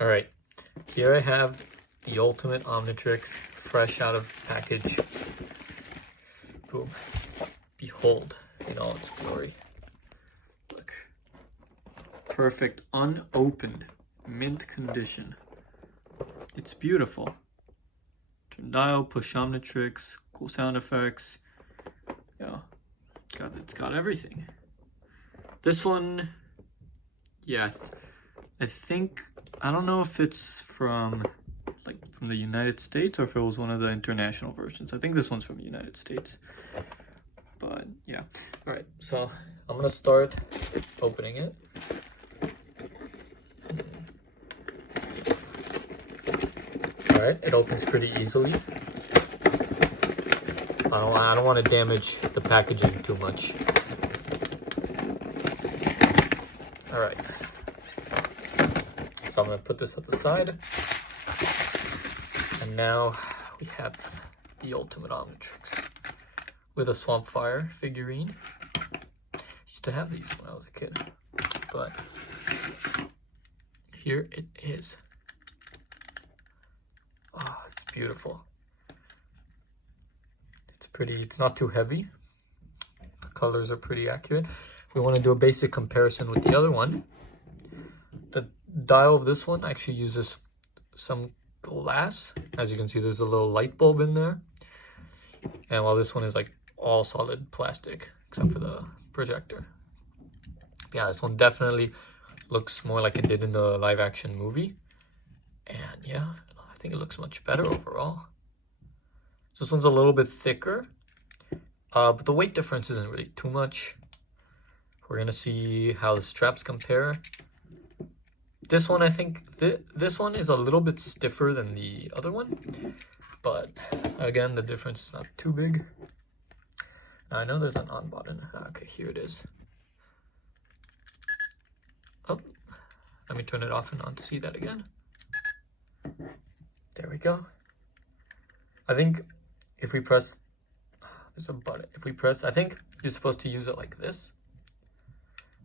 All right, here I have the ultimate Omnitrix, fresh out of package. Boom. Behold in all its glory. Look. Perfect, unopened, mint condition. It's beautiful. Turn dial, push Omnitrix, cool sound effects. Yeah, it's got everything. This one, yeah, I think, I don't know if it's from the United States or if it was one of the international versions. I think this one's from the United States. But yeah, all right, so I'm gonna start opening it. All right, it opens pretty easily. I don't want to damage the packaging too much. All right, so I'm gonna put this at the side. And now we have the ultimate Omnitrix with a Swampfire figurine. Used to have these when I was a kid, but here it is. Oh, it's beautiful. It's pretty, it's not too heavy. The colors are pretty accurate. If we want to do a basic comparison with the other one, the dial of this one actually uses some glass. As you can see, there's a little light bulb in there. And while this one is like all solid plastic, except for the projector. Yeah, this one definitely looks more like it did in the live action movie. And yeah, I think it looks much better overall. So this one's a little bit thicker, but the weight difference isn't really too much. We're gonna see how the straps compare. This one, I think, this one is a little bit stiffer than the other one, but again, the difference is not too big. Now, I know there's an on button. Okay, here it is. Oh, let me turn it off and on to see that again. There we go. I think if we press, there's a button. If we press, I think you're supposed to use it like this,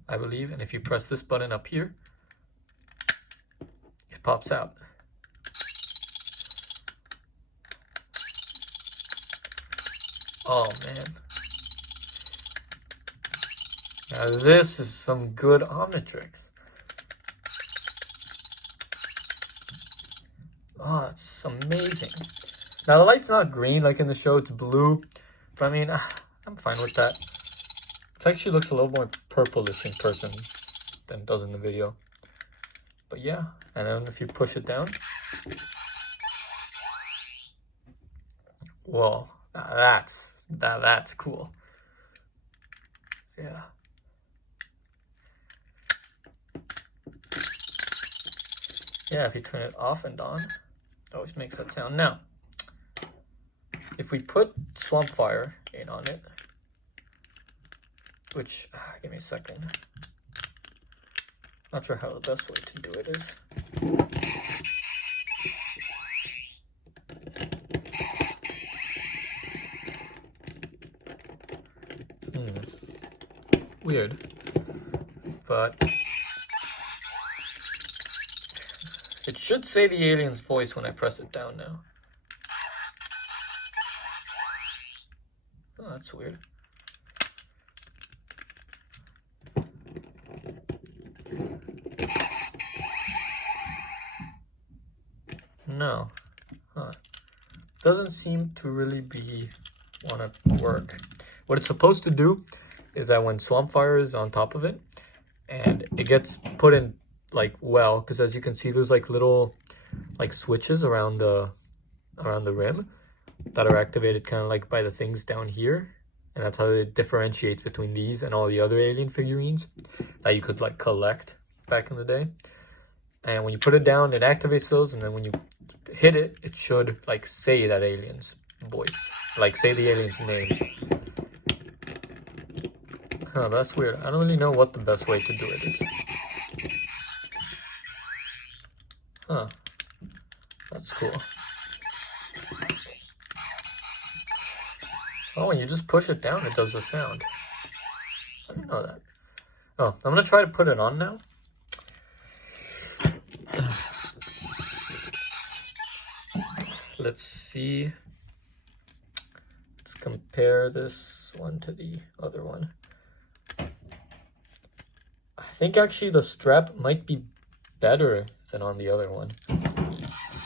I believe. And if you press this button up here, it pops out. Oh man. Now this is some good Omnitrix. Oh, it's amazing. Now the light's not green like in the show, it's blue. But I mean, I'm fine with that. It actually looks a little more purplish in person than it does in the video. But yeah, and then if you push it down. Whoa, that's cool. Yeah. Yeah, if you turn it off and on, it always makes that sound. Now, if we put Swampfire in on it, which, give me a second. Not sure how the best way to do it is. Weird, but it should say the alien's voice when I press it down now. Oh, that's weird. No. Huh. Doesn't seem to really want to work. What it's supposed to do is that when Swampfire is on top of it and it gets put in well, because as you can see there's little switches around the rim that are activated kind of by the things down here, and that's how it differentiates between these and all the other alien figurines that you could collect back in the day. And when you put it down, it activates those, and then when you hit it, it should say that alien's voice, say the alien's name. Huh, that's weird. I don't really know what the best way to do it is. Huh. That's cool. Oh, when you just push it down, it does the sound. I didn't know that. Oh, I'm gonna try to put it on now. let's see. Let's compare this one to the other one. I think actually the strap might be better than on the other one.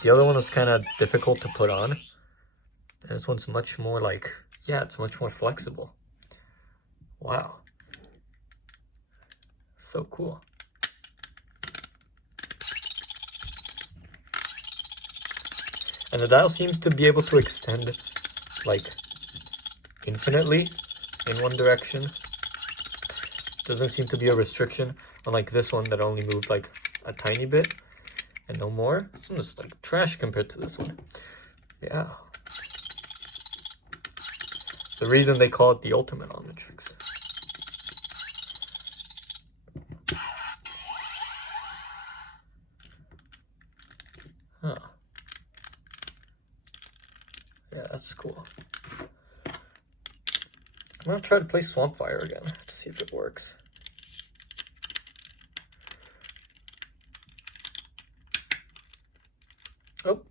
The other one was kind of difficult to put on. And this one's much more like, yeah, it's much more flexible. Wow. So cool. And the dial seems to be able to extend like infinitely in one direction. Doesn't seem to be a restriction, unlike this one that only moved like a tiny bit and no more. This one's like trash compared to this one. Yeah. It's the reason they call it the ultimate Omnitrix. Huh. Yeah, that's cool. I'm gonna try to play Swampfire again to see if it works. Oh,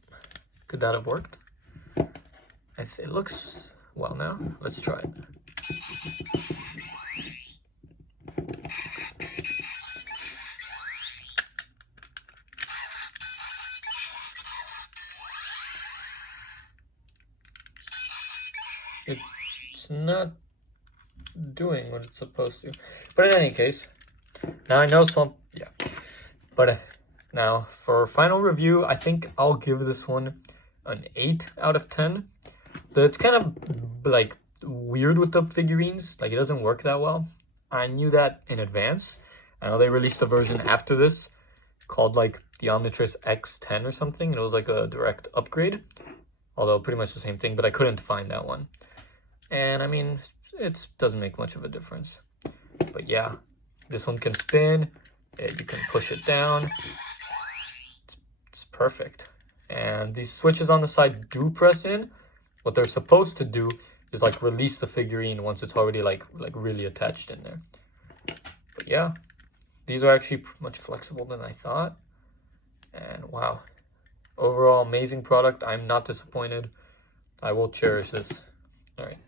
could that have worked? It looks well now. Let's try it. It's not doing what it's supposed to. But in any case, now I know yeah. But now for final review, I think I'll give this one an 8 out of 10. It's kind of like weird with the figurines, like it doesn't work that well. I knew that in advance. I know they released a version after this called like the Omnitrix X10 or something. It was like a direct upgrade, although pretty much the same thing, but I couldn't find that one. And I mean, it doesn't make much of a difference. But yeah, this one can spin. You can push it down. It's perfect. And these switches on the side do press in. What they're supposed to do is like release the figurine once it's already like really attached in there. But yeah, these are actually much flexible than I thought. And wow, overall amazing product. I'm not disappointed. I will cherish this. All right.